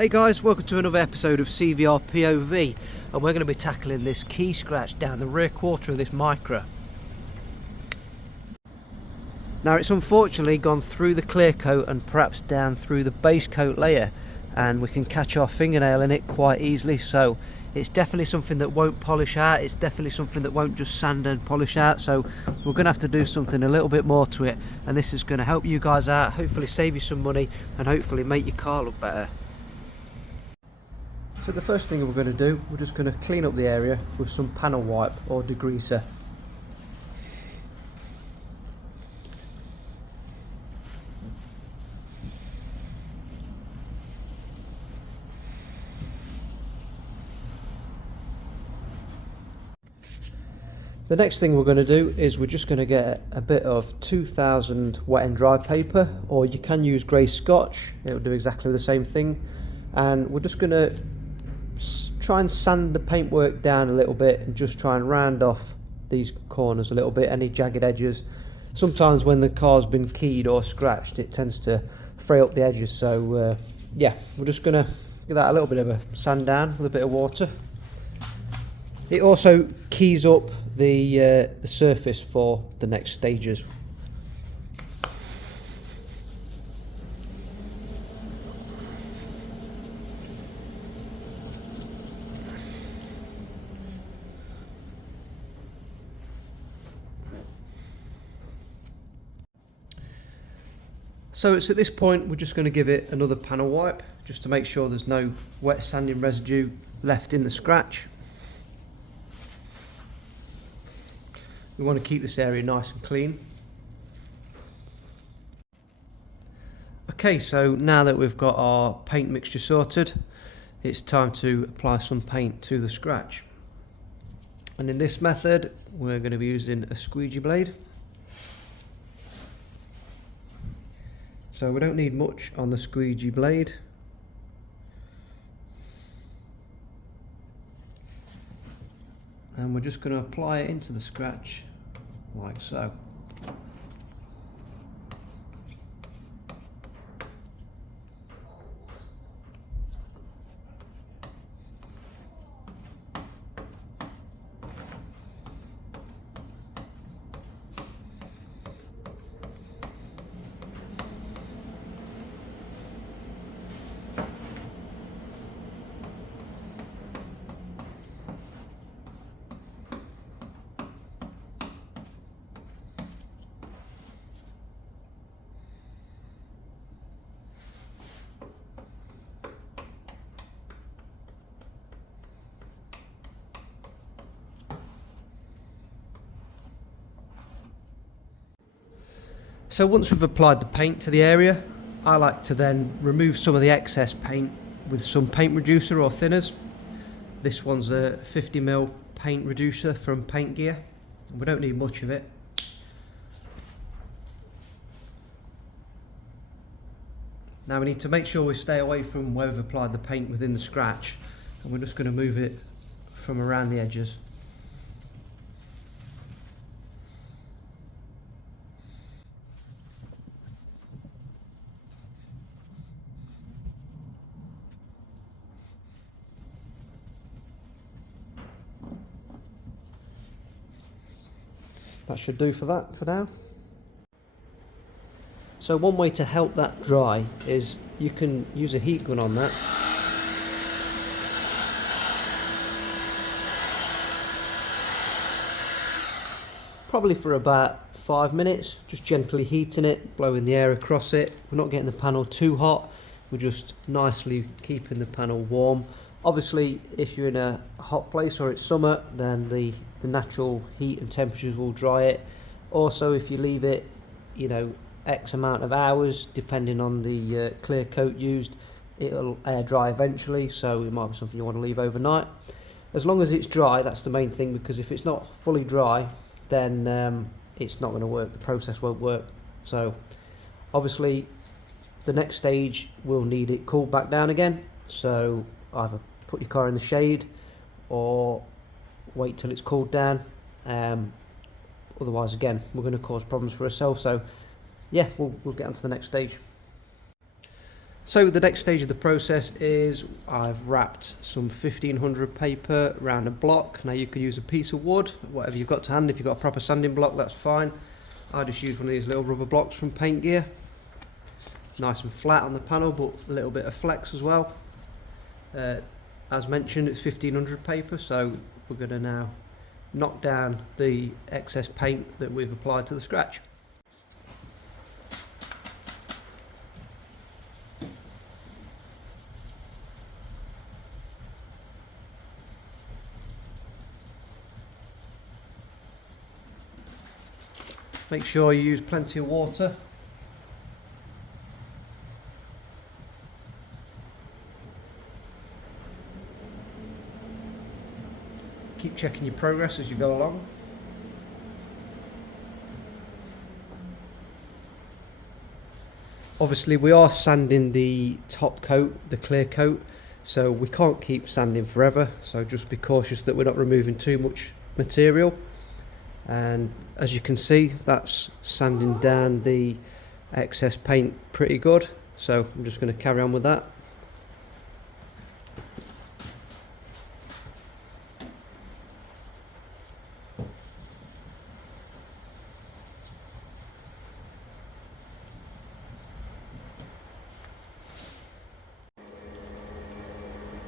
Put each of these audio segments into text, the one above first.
Hey guys, welcome to another episode of CVR POV, and we're going to be tackling this key scratch down the rear quarter of this Micra. Now it's unfortunately gone through the clear coat and perhaps down through the base coat layer, and we can catch our fingernail in it quite easily, so it's definitely something that won't polish out. It's definitely something that won't just sand and polish out, so we're going to have to do something a little bit more to it, and this is going to help you guys out, hopefully save you some money and hopefully make your car look better. So the first thing we're going to do, we're just going to clean up the area with some panel wipe or degreaser. The next thing we're going to do is we're just going to get a bit of 2000 wet and dry paper, or you can use grey scotch, it'll do exactly the same thing, and we're just going to try and sand the paintwork down a little bit and just try and round off these corners a little bit, any jagged edges. Sometimes when the car's been keyed or scratched it tends to fray up the edges, so yeah, we're just going to give that a little bit of a sand down with a bit of water. It also keys up the surface for the next stages. So it's at this point we're just going to give it another panel wipe just to make sure there's no wet sanding residue left in the scratch. We want to keep this area nice and clean. Okay, so now that we've got our paint mixture sorted, it's time to apply some paint to the scratch. And in this method we're going to be using a squeegee blade. So we don't need much on the squeegee blade. And we're just going to apply it into the scratch like so. So once we've applied the paint to the area, I like to then remove some of the excess paint with some paint reducer or thinners. This one's a 50mm paint reducer from Paint Gear. We don't need much of it. Now we need to make sure we stay away from where we've applied the paint within the scratch, and we're just going to move it from around the edges. That should do for that for now. So one way to help that dry is you can use a heat gun on that. Probably for about 5 minutes, just gently heating it, blowing the air across it. We're not getting the panel too hot, we're just nicely keeping the panel warm. Obviously if you're in a hot place or it's summer, then the natural heat and temperatures will dry it. Also if you leave it, you know, X amount of hours depending on the clear coat used, it'll air dry eventually, so it might be something you want to leave overnight. As long as it's dry, that's the main thing, because if it's not fully dry then it's not going to work, the process won't work. So obviously the next stage will need it cooled back down again, so either put your car in the shade or wait till it's cooled down. Otherwise again we're going to cause problems for ourselves, so yeah, we'll get on to the next stage. So the next stage of the process is I've wrapped some 1500 paper around a block. Now you can use a piece of wood, whatever you've got to hand. If you've got a proper sanding block, that's fine. I just use one of these little rubber blocks from Paint Gear. Nice and flat on the panel, but a little bit of flex as well. As mentioned, it's 1500 paper, so we're going to now knock down the excess paint that we've applied to the scratch. Make sure you use plenty of water. Keep checking your progress as you go along. Obviously we are sanding the top coat, the clear coat, so we can't keep sanding forever, so just be cautious that we're not removing too much material. And as you can see, that's sanding down the excess paint pretty good, so I'm just going to carry on with that.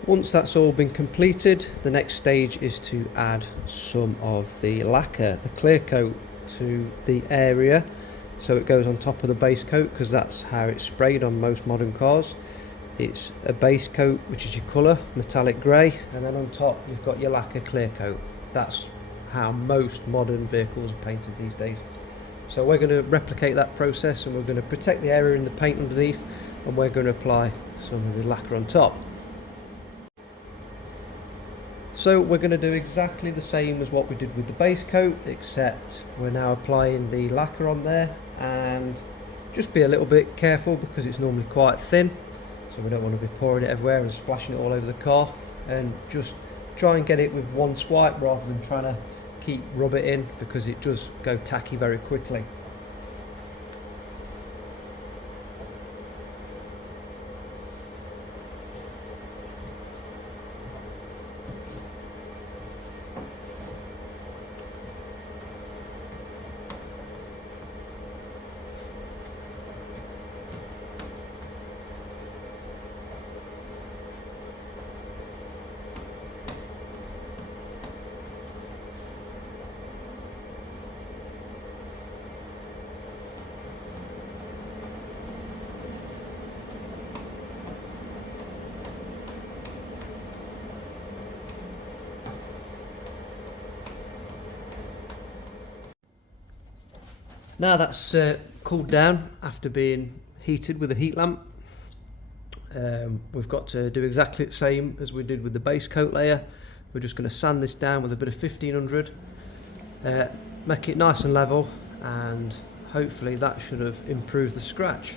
Once that's all been completed, the next stage is to add some of the lacquer, the clear coat, to the area so it goes on top of the base coat, because that's how it's sprayed on most modern cars. It's a base coat, which is your colour, metallic grey, and then on top you've got your lacquer clear coat. That's how most modern vehicles are painted these days. So we're going to replicate that process, and we're going to protect the area in the paint underneath, and we're going to apply some of the lacquer on top. So we're going to do exactly the same as what we did with the base coat, except we're now applying the lacquer on there, and just be a little bit careful because it's normally quite thin, so we don't want to be pouring it everywhere and splashing it all over the car, and just try and get it with one swipe rather than trying to keep rub it in, because it does go tacky very quickly. Now that's cooled down after being heated with a heat lamp. We've got to do exactly the same as we did with the base coat layer. We're just going to sand this down with a bit of 1500, make it nice and level, and hopefully that should have improved the scratch.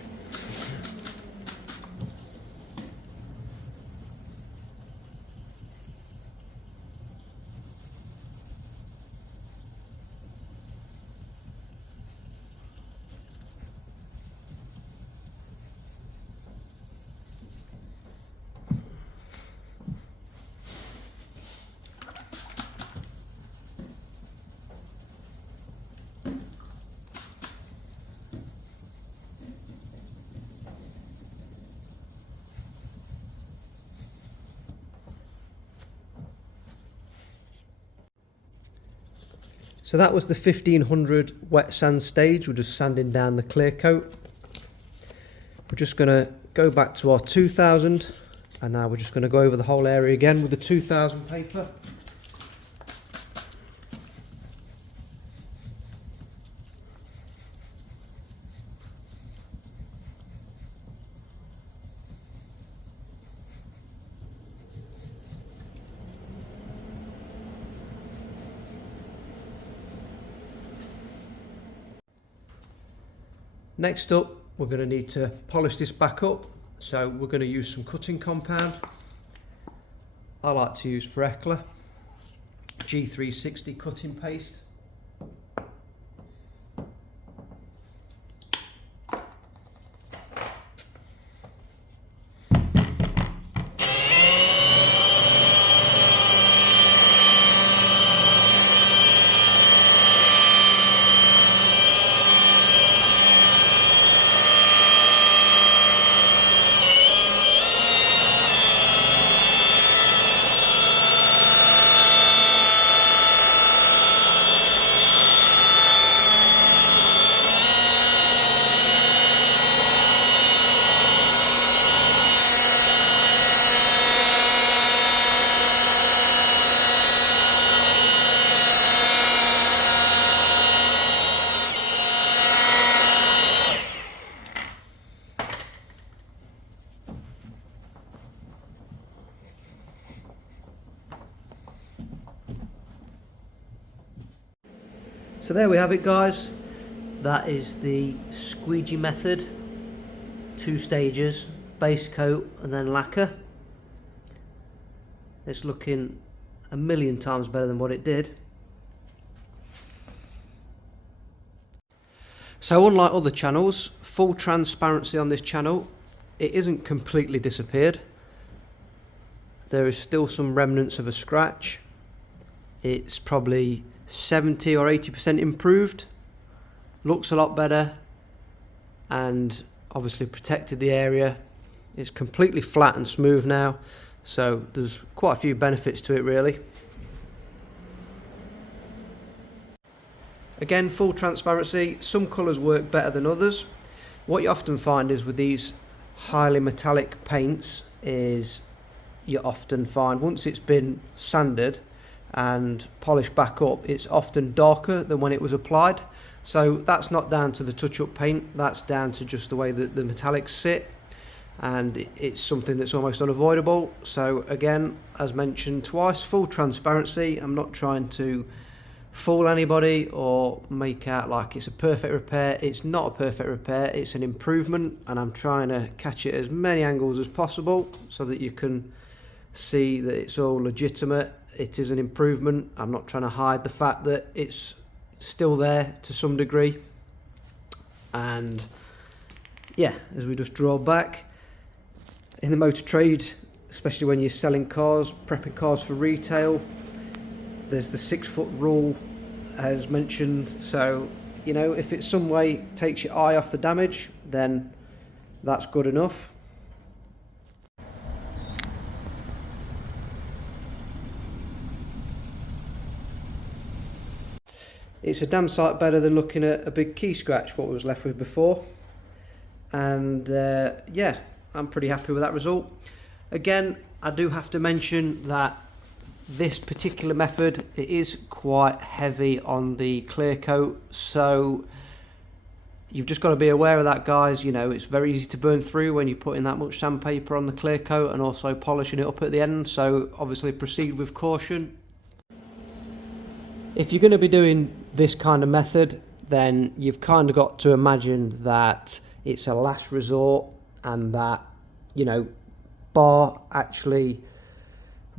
So that was the 1500 wet sand stage. We're just sanding down the clear coat. We're just going to go back to our 2000, and now we're just going to go over the whole area again with the 2000 paper. Next up, we're going to need to polish this back up, so we're going to use some cutting compound. I like to use Freckler G360 cutting paste. So there we have it, guys. That is the squeegee method. 2 stages, base coat and then lacquer. It's looking a million times better than what it did. So unlike other channels, full transparency on this channel, it isn't completely disappeared. There is still some remnants of a scratch. It's probably 70 or 80% improved. Looks a lot better, and obviously protected the area. It's completely flat and smooth now, so there's quite a few benefits to it really. Again, full transparency, some colours work better than others. What you often find is with these highly metallic paints is you often find once it's been sanded and polished back up, it's often darker than when it was applied. So that's not down to the touch-up paint, that's down to just the way that the metallics sit, and it's something that's almost unavoidable. So again, as mentioned twice, full transparency. I'm not trying to fool anybody or make out like it's a perfect repair. It's not a perfect repair, it's an improvement, and I'm trying to catch it as many angles as possible so that you can see that it's all legitimate. It is an improvement. I'm not trying to hide the fact that it's still there to some degree. And yeah, as we just draw back, in the motor trade, especially when you're selling cars, prepping cars for retail, there's the 6-foot rule as mentioned. So you know, if it some way takes your eye off the damage, then that's good enough. It's a damn sight better than looking at a big key scratch, what we was left with before. And yeah, I'm pretty happy with that result. Again, I do have to mention that this particular method, it is quite heavy on the clear coat, so you've just got to be aware of that, guys. You know, it's very easy to burn through when you're putting that much sandpaper on the clear coat and also polishing it up at the end, so obviously proceed with caution. If you're going to be doing this kind of method, then you've kind of got to imagine that it's a last resort, and that, you know, bar actually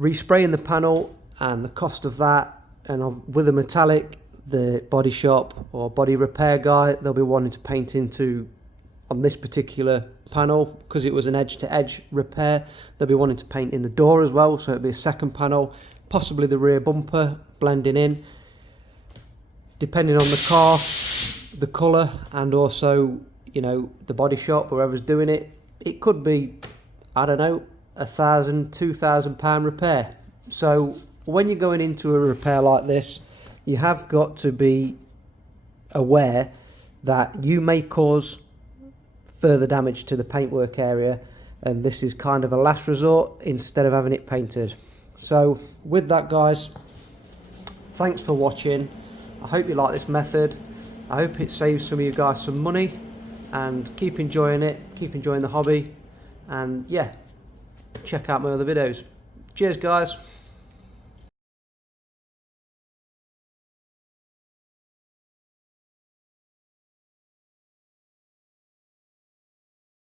respraying the panel and the cost of that, and with a metallic, the body shop or body repair guy, they'll be wanting to paint into, on this particular panel, because it was an edge-to-edge repair, they'll be wanting to paint in the door as well, so it'll be a second panel, possibly the rear bumper blending in, depending on the car, the colour, and also, you know, the body shop, whoever's doing it. It could be, I don't know, £1,000, £2,000 repair. So when you're going into a repair like this, you have got to be aware that you may cause further damage to the paintwork area, and this is kind of a last resort instead of having it painted. So with that, guys, thanks for watching. I hope you like this method. I hope it saves some of you guys some money, and keep enjoying it, keep enjoying the hobby, and yeah, check out my other videos. Cheers, guys.